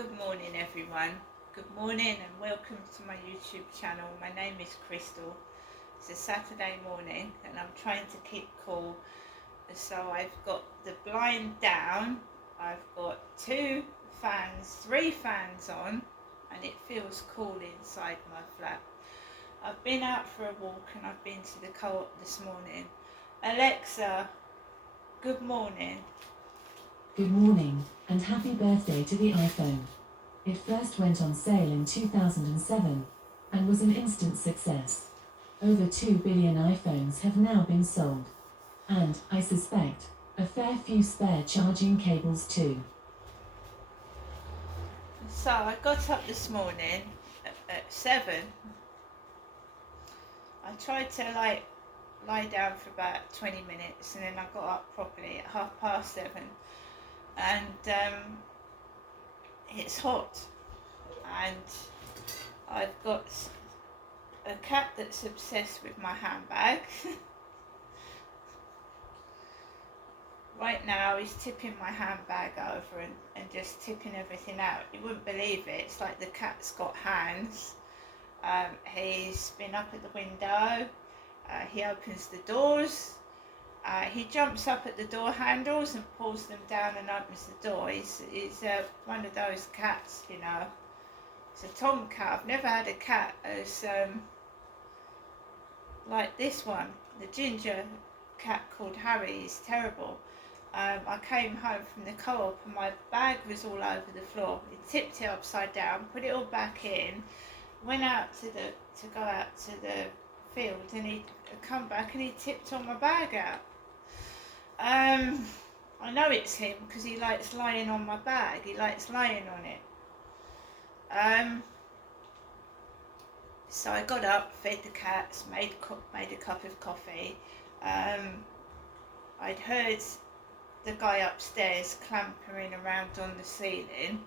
Good morning everyone. Good morning and welcome to my YouTube channel. My name is Crystal. It's a Saturday morning and I'm trying to keep cool. So I've got the blind down, I've got three fans on, and it feels cool inside my flat. I've been out for a walk and I've been to the co-op this morning. Alexa, good morning. Good morning, and happy birthday to the iPhone. It first went on sale in 2007, and was an instant success. Over 2 billion iPhones have now been sold. And, I suspect, a fair few spare charging cables too. So I got up this morning at 7. I tried to lie down for about 20 minutes and then I got up properly at 7:30. And it's hot, and I've got a cat that's obsessed with my handbag. Right now he's tipping my handbag over and just tipping everything out. You wouldn't believe it, it's like the cat's got hands. He's been up at the window, he opens the doors. He jumps up at the door handles and pulls them down and opens the door. He's one of those cats, you know. It's a tomcat. I've never had a cat as like this one. The ginger cat called Harry is terrible. I came home from the co-op and my bag was all over the floor. He tipped it upside down, put it all back in, went out to go out to the field, and he'd come back and he tipped all my bag out. I know it's him because he likes lying on my bag. He likes lying on it. So I got up, fed the cats, made a cup of coffee. I'd heard the guy upstairs clampering around on the ceiling.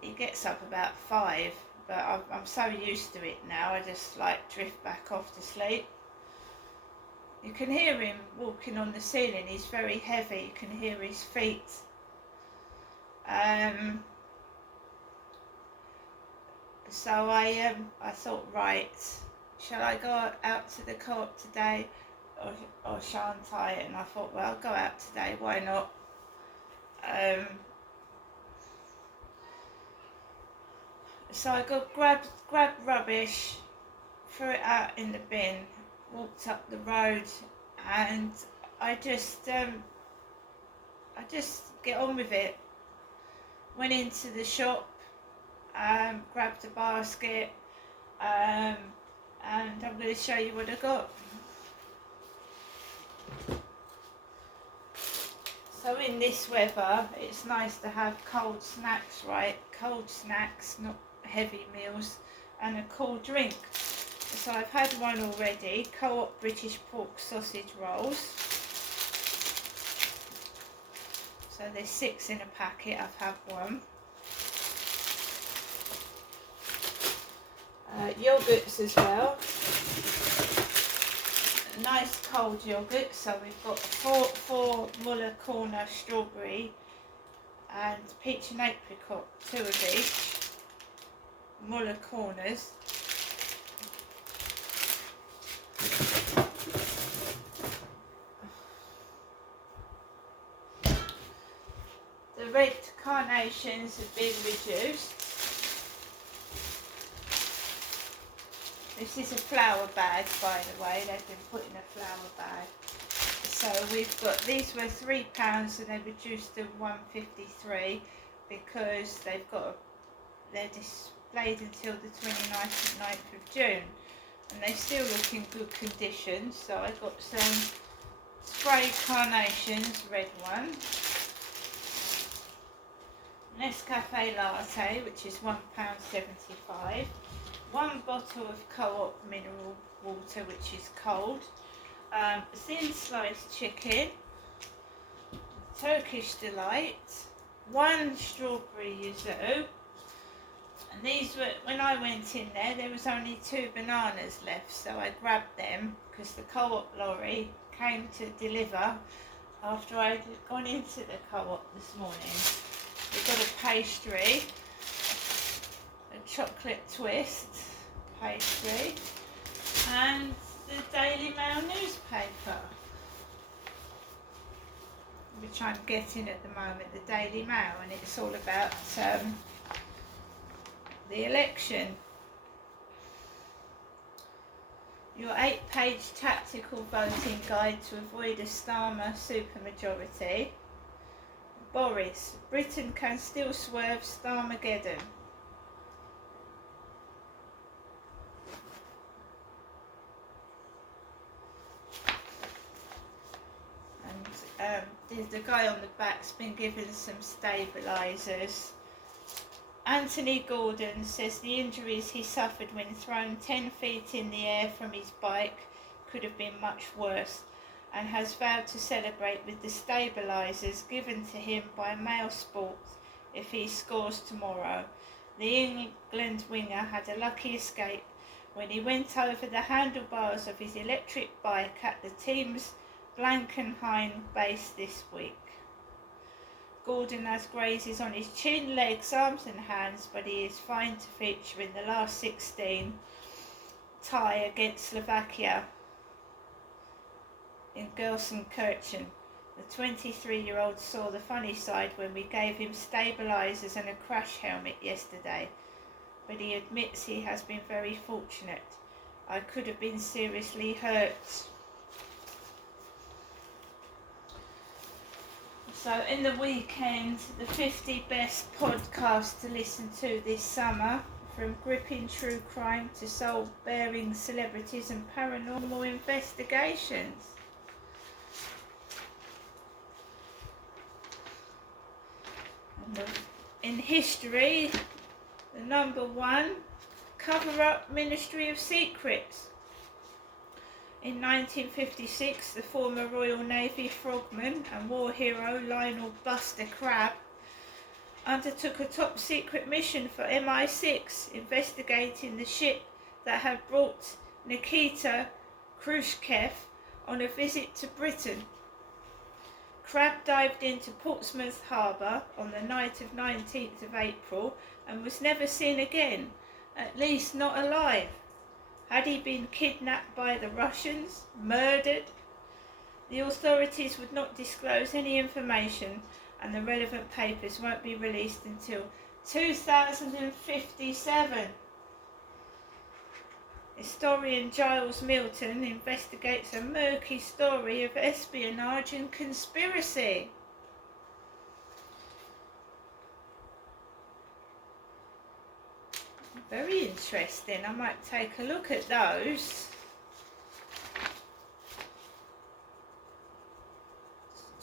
He gets up about 5, but I'm so used to it now. I just drift back off to sleep. You can hear him walking on the ceiling. He's very heavy. You can hear his feet. So I thought, right, shall I go out to the co-op today or shan't I? And I thought, well, I'll go out today. Why not? So I grabbed rubbish, threw it out in the bin, walked up the road, and I just get on with it. Went into the shop, grabbed a basket, and I'm going to show you what I got. So in this weather, it's nice to have cold snacks, right? Cold snacks, not heavy meals, and a cool drink. So I've had one already, Co-op British pork sausage rolls. So there's 6 in a packet, I've had one. Yogurts as well. Nice cold yogurt, so we've got 4 Muller Corner strawberry and peach and apricot, 2 of each. Muller Corners. The red carnations have been reduced. This is a flower bag, by the way. They've been put in a flower bag. So we've got, these were £3 and they reduced to £1.53 because they're displayed until the 29th of June. And they still look in good condition. So I got some spray carnations, red one. Nescafe latte, which is £1.75. 1 bottle of Co-op mineral water, which is cold. Thin sliced chicken. Turkish delight. 1 strawberry yuzu. And these were, when I went in there was only 2 bananas left, so I grabbed them because the Co-op lorry came to deliver after I'd gone into the Co-op this morning. we've got a pastry, a chocolate twist pastry, and the Daily Mail newspaper, which I'm getting at the moment, the Daily Mail, and it's all about the election. Your 8-page tactical voting guide to avoid a Starmer supermajority. Boris, Britain can still swerve Starmageddon. And the guy on the back's been given some stabilisers. Anthony Gordon says the injuries he suffered when thrown 10 feet in the air from his bike could have been much worse, and has vowed to celebrate with the stabilisers given to him by Mail Sports if he scores tomorrow. The England winger had a lucky escape when he went over the handlebars of his electric bike at the team's Blankenheim base this week. Gordon has grazes on his chin, legs, arms and hands, but he is fine to feature in the last 16 tie against Slovakia in Gelsenkirchen. The 23-year-old saw the funny side when we gave him stabilisers and a crash helmet yesterday, but he admits he has been very fortunate. I could have been seriously hurt. So in the weekend, the 50 best podcasts to listen to this summer, from gripping true crime to soul-bearing celebrities and paranormal investigations. And in history, the number one, cover-up Ministry of Secrets. In 1956, the former Royal Navy frogman and war hero Lionel Buster Crabbe undertook a top-secret mission for MI6, investigating the ship that had brought Nikita Khrushchev on a visit to Britain. Crabbe dived into Portsmouth Harbour on the night of 19th of April and was never seen again, at least not alive. Had he been kidnapped by the Russians? Murdered? The authorities would not disclose any information, and the relevant papers won't be released until 2057. Historian Giles Milton investigates a murky story of espionage and conspiracy. Very interesting. I might take a look at those.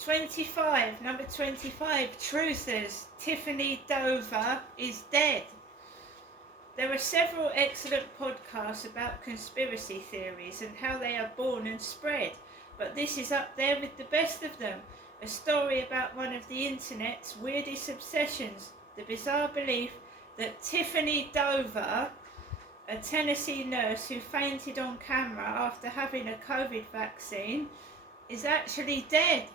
25, number 25, Truthers, Tiffany Dover is dead. There are several excellent podcasts about conspiracy theories and how they are born and spread, but this is up there with the best of them. A story about one of the internet's weirdest obsessions, the bizarre belief that Tiffany Dover, a Tennessee nurse who fainted on camera after having a COVID vaccine, is actually dead.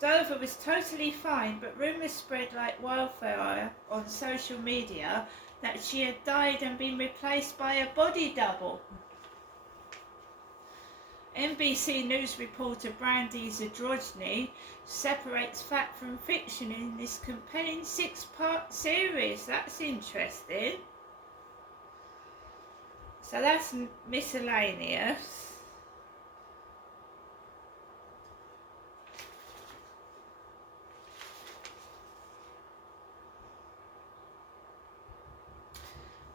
Dover was totally fine, but rumours spread like wildfire on social media that she had died and been replaced by a body double. NBC News reporter Brandy Zadrozny separates fact from fiction in this compelling 6-part series. That's interesting. So that's miscellaneous.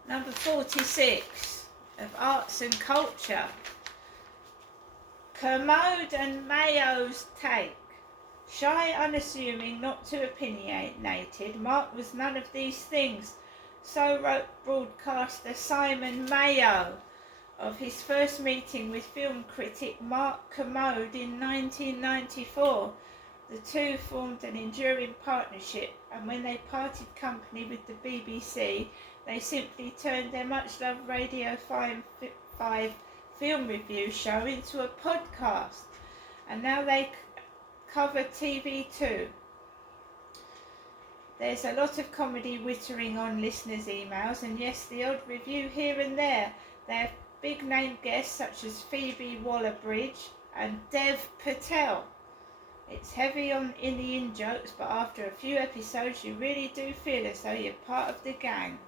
Number 46 of Arts and Culture. Kermode and Mayo's take. Shy, unassuming, not too opinionated, Mark was none of these things. So wrote broadcaster Simon Mayo of his first meeting with film critic Mark Kermode in 1994. The two formed an enduring partnership, and when they parted company with the BBC, they simply turned their much-loved Radio 5 film review show into a podcast, and now they cover TV too. There's a lot of comedy wittering on listeners' emails, and yes, the odd review here and there. They have big name guests such as Phoebe Waller-Bridge and Dev Patel. It's heavy in the in-jokes, but after a few episodes you really do feel as though you're part of the gang.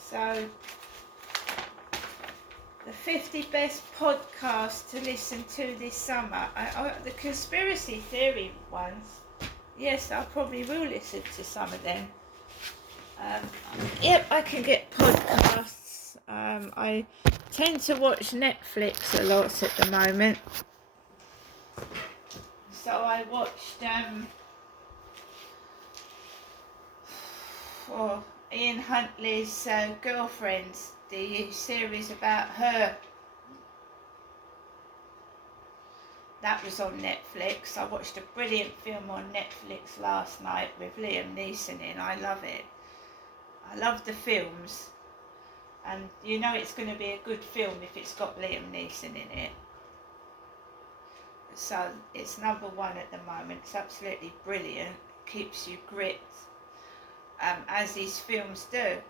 So, the 50 best podcasts to listen to this summer. The conspiracy theory ones, yes, I probably will listen to some of them. Yep, I can get podcasts. I tend to watch Netflix a lot at the moment. So I watched Ian Huntley's Girlfriends, the series about her. That was on Netflix. I watched a brilliant film on Netflix last night with Liam Neeson in. I love it. I love the films. And you know it's going to be a good film if it's got Liam Neeson in it. So it's #1 at the moment. It's absolutely brilliant. Keeps you gripped, as these films do.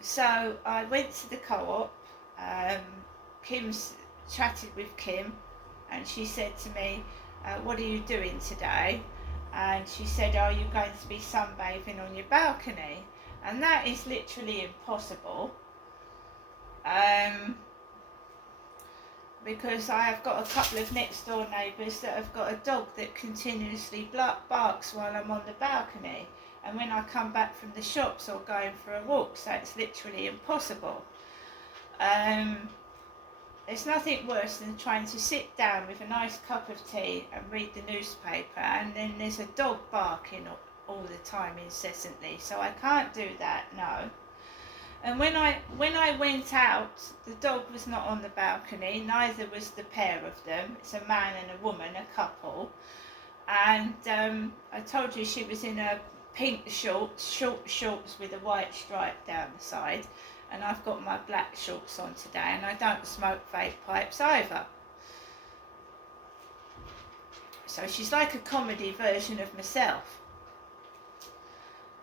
So I went to the co-op. Kim's chatted with Kim, and she said to me, what are you doing today? And she said, are you going to be sunbathing on your balcony? And that is literally impossible, because I have got a couple of next door neighbours that have got a dog that continuously barks while I'm on the balcony, and when I come back from the shops or going for a walk, so it's literally impossible. There's nothing worse than trying to sit down with a nice cup of tea and read the newspaper, and then there's a dog barking all the time incessantly, so I can't do that, no. And when I went out, the dog was not on the balcony, neither was the pair of them. It's a man and a woman, a couple. And I told you she was in a pink short shorts with a white stripe down the side. And I've got my black shorts on today, and I don't smoke vape pipes either. So she's like a comedy version of myself.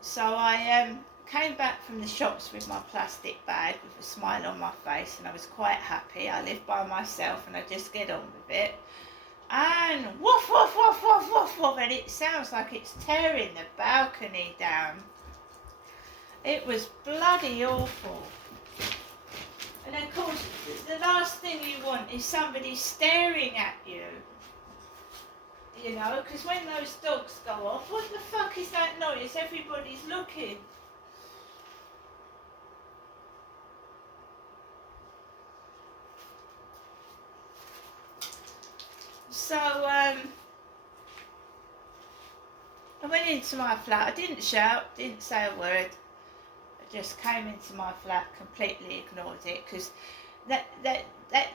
So I came back from the shops with my plastic bag with a smile on my face, and I was quite happy. I live by myself and I just get on with it. And woof, woof, woof, woof, woof, woof, and it sounds like it's tearing the balcony down. It was bloody awful. And of course, the last thing you want is somebody staring at you. You know, because when those dogs go off, what the fuck is that noise? Everybody's looking. So, I went into my flat. I didn't shout, didn't say a word. I just came into my flat, completely ignored it, because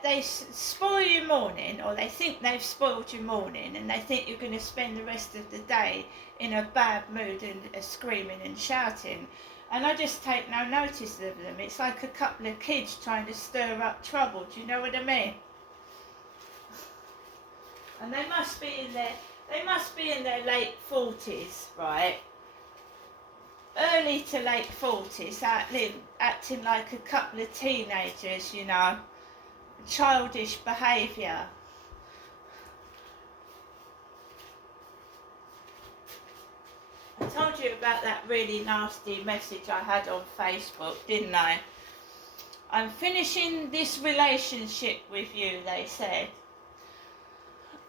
they spoil your morning, or they think they've spoiled your morning, and they think you're going to spend the rest of the day in a bad mood and screaming and shouting. And I just take no notice of them. It's like a couple of kids trying to stir up trouble. Do you know what I mean? And they must be in their late 40s, right? Early to late 40s, acting like a couple of teenagers, you know. Childish behaviour. I told you about that really nasty message I had on Facebook, didn't I? I'm finishing this relationship with you, they said.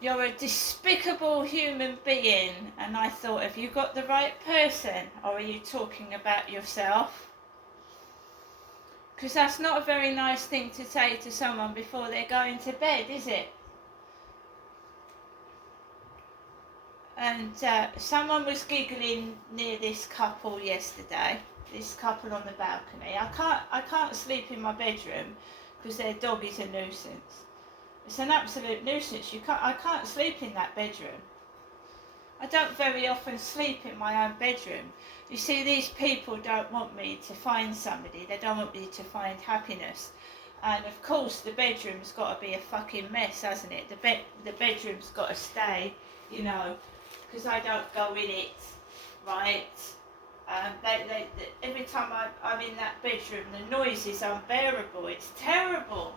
You're a despicable human being. And I thought, have you got the right person, or are you talking about yourself? Because that's not a very nice thing to say to someone before they're going to bed, is it? And someone was giggling near this couple yesterday, this couple on the balcony. I can't sleep in my bedroom because their dog is a nuisance. It's an absolute nuisance. I can't sleep in that bedroom. I don't very often sleep in my own bedroom. You see, these people don't want me to find somebody. They don't want me to find happiness. And of course the bedroom's got to be a fucking mess, hasn't it? The bedroom's got to stay, you know, because I don't go in it, right? Every time I'm in that bedroom, the noise is unbearable. It's terrible.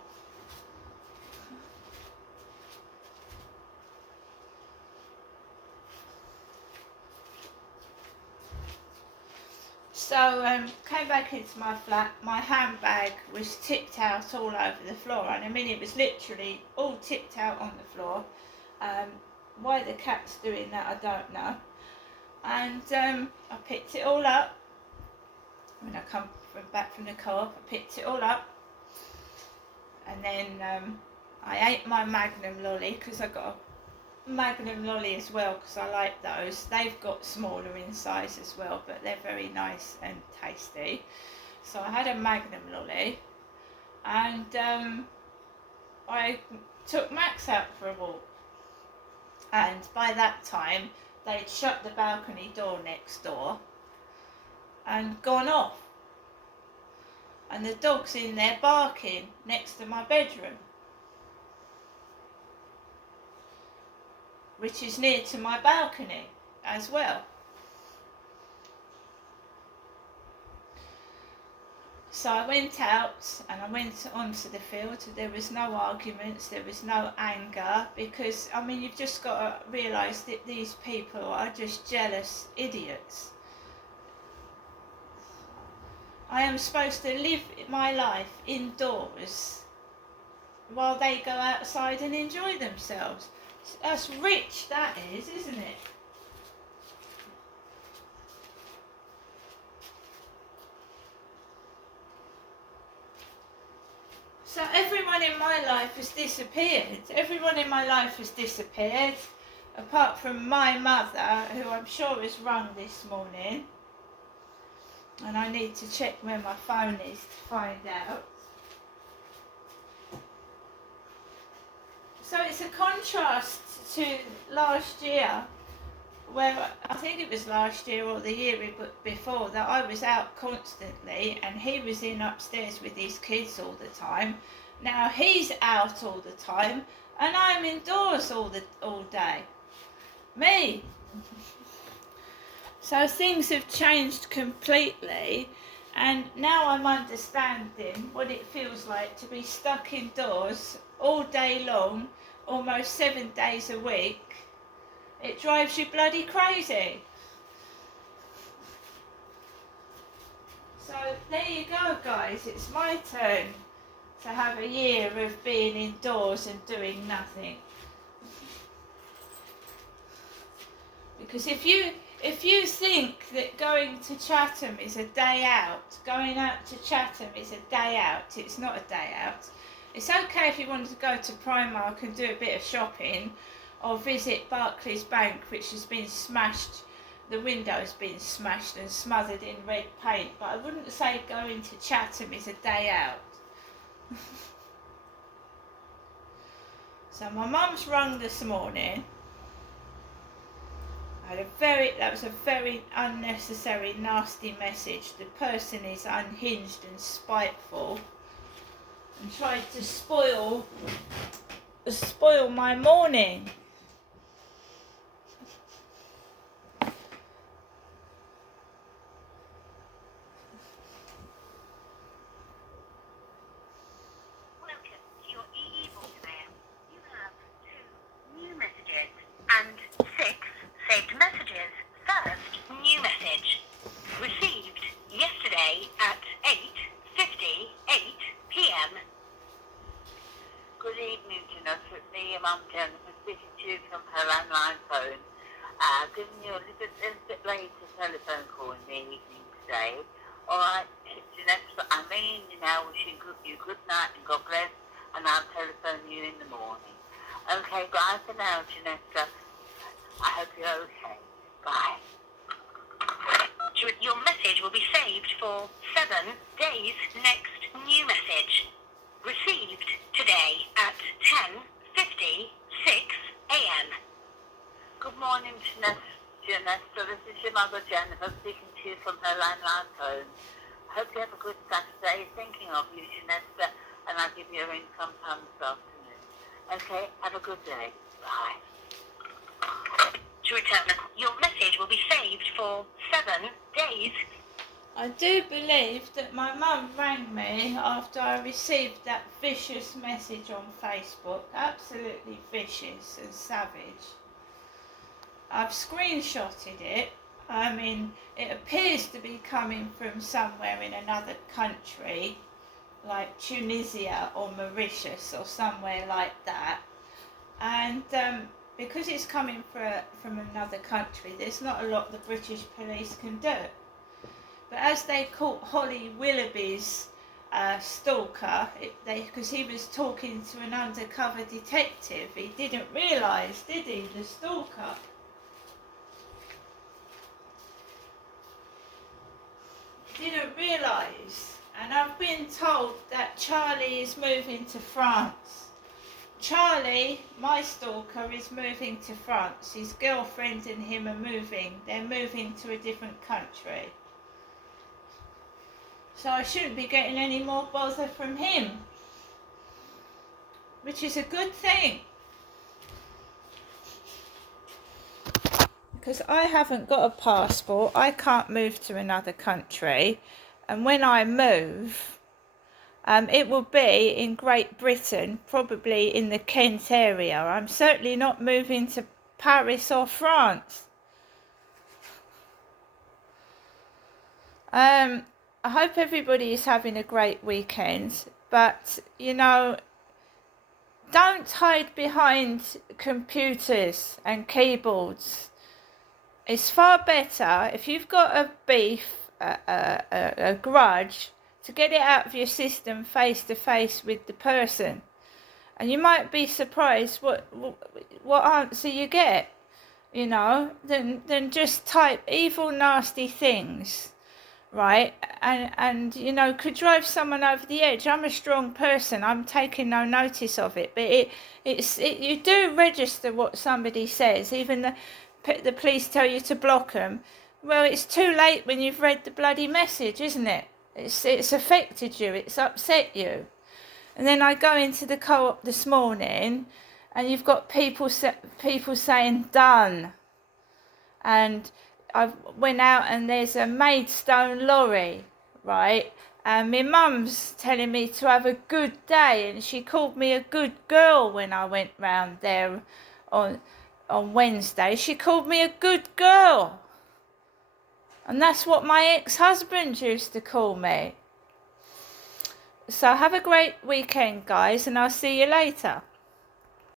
So came back into my flat. My handbag was tipped out all over the floor, and I mean it was literally all tipped out on the floor. Why the cat's doing that, I don't know. And I picked it all up. When I come back from the co-op, I picked it all up, and then I ate my Magnum lolly, because I got a Magnum lolly as well, because I like those. They've got smaller in size as well, but they're very nice and tasty. So I had a Magnum lolly, and I took Max out for a walk, and by that time they'd shut the balcony door next door and gone off, and the dog's in there barking next to my bedroom, which is near to my balcony as well. So I went out and I went onto the field. There was no arguments, there was no anger, because I mean you've just got to realise that these people are just jealous idiots. I am supposed to live my life indoors while they go outside and enjoy themselves. That's rich, that is, isn't it? So everyone in my life has disappeared. Everyone in my life has disappeared, apart from my mother, who I'm sure has rung this morning. And I need to check where my phone is to find out. So it's a contrast to last year, where I think it was last year or the year before that I was out constantly and he was in upstairs with his kids all the time. Now he's out all the time and I'm indoors all day. Me. So things have changed completely, and now I'm understanding what it feels like to be stuck indoors all day long, almost 7 days a week. It drives you bloody crazy. So there you go, guys. It's my turn to have a year of being indoors and doing nothing. Because if you think that going to Chatham is a day out, going out to Chatham is a day out, it's not a day out. It's okay if you wanted to go to Primark and do a bit of shopping, or visit Barclays Bank, which has been smashed, the window's been smashed and smothered in red paint, but I wouldn't say going to Chatham is a day out. So my mum's rung this morning. That was a very unnecessary, nasty message. The person is unhinged and spiteful and tried to spoil my morning. Welcome to your EE voicemail. You have 2 new messages and 6 saved messages. First, new message. Received yesterday at 8:58 p.m. Good evening, Janessa. It's me, your mum Jennifer, speaking to you from her landline phone. Giving you a little bit later telephone call in the evening today. Alright, Janessa, I mean you now, wishing you good night and God bless, and I'll telephone you in the morning. Okay, bye for now, Janessa. I hope you're okay. Bye. Your message will be saved for 7 days. Next new message. Received today at 10:56 a.m. Good morning, Janessa. This is your mother, Jennifer, speaking to you from her landline phone. I hope you have a good Saturday. Thinking of you, Janessa. and I'll give you a ring sometime this afternoon. Okay, have a good day. Bye. To return, your message will be saved for 7 days. I do believe that my mum rang me after I received that vicious message on Facebook. Absolutely vicious and savage. I've screenshotted it. I mean, it appears to be coming from somewhere in another country, like Tunisia or Mauritius or somewhere like that. And because it's coming from another country, there's not a lot the British police can do. But as they caught Holly Willoughby's stalker, because he was talking to an undercover detective, he didn't realise, did he, the stalker? Didn't realise. And I've been told that Charlie is moving to France. Charlie, my stalker, is moving to France. His girlfriend and him are moving. They're moving to a different country. So I shouldn't be getting any more bother from him, which is a good thing. Because I haven't got a passport, I can't move to another country. And when I move, it will be in Great Britain, probably in the Kent area. I'm certainly not moving to Paris or France. I hope everybody is having a great weekend, but, you know, don't hide behind computers and keyboards. It's far better if you've got a beef, a grudge, to get it out of your system face to face with the person. And you might be surprised what answer you get, you know, than just type evil, nasty things. Right, and you know, could drive someone over the edge. I'm a strong person. I'm taking no notice of it. But you do register what somebody says. Even the police tell you to block them. Well, it's too late when you've read the bloody message, isn't it? It's affected you. It's upset you. And then I go into the Co-op this morning, and you've got people saying done, and I went out and there's a Maidstone lorry, right? And my mum's telling me to have a good day, and she called me a good girl when I went round there on Wednesday. She called me a good girl. And that's what my ex-husband used to call me. So have a great weekend, guys, and I'll see you later.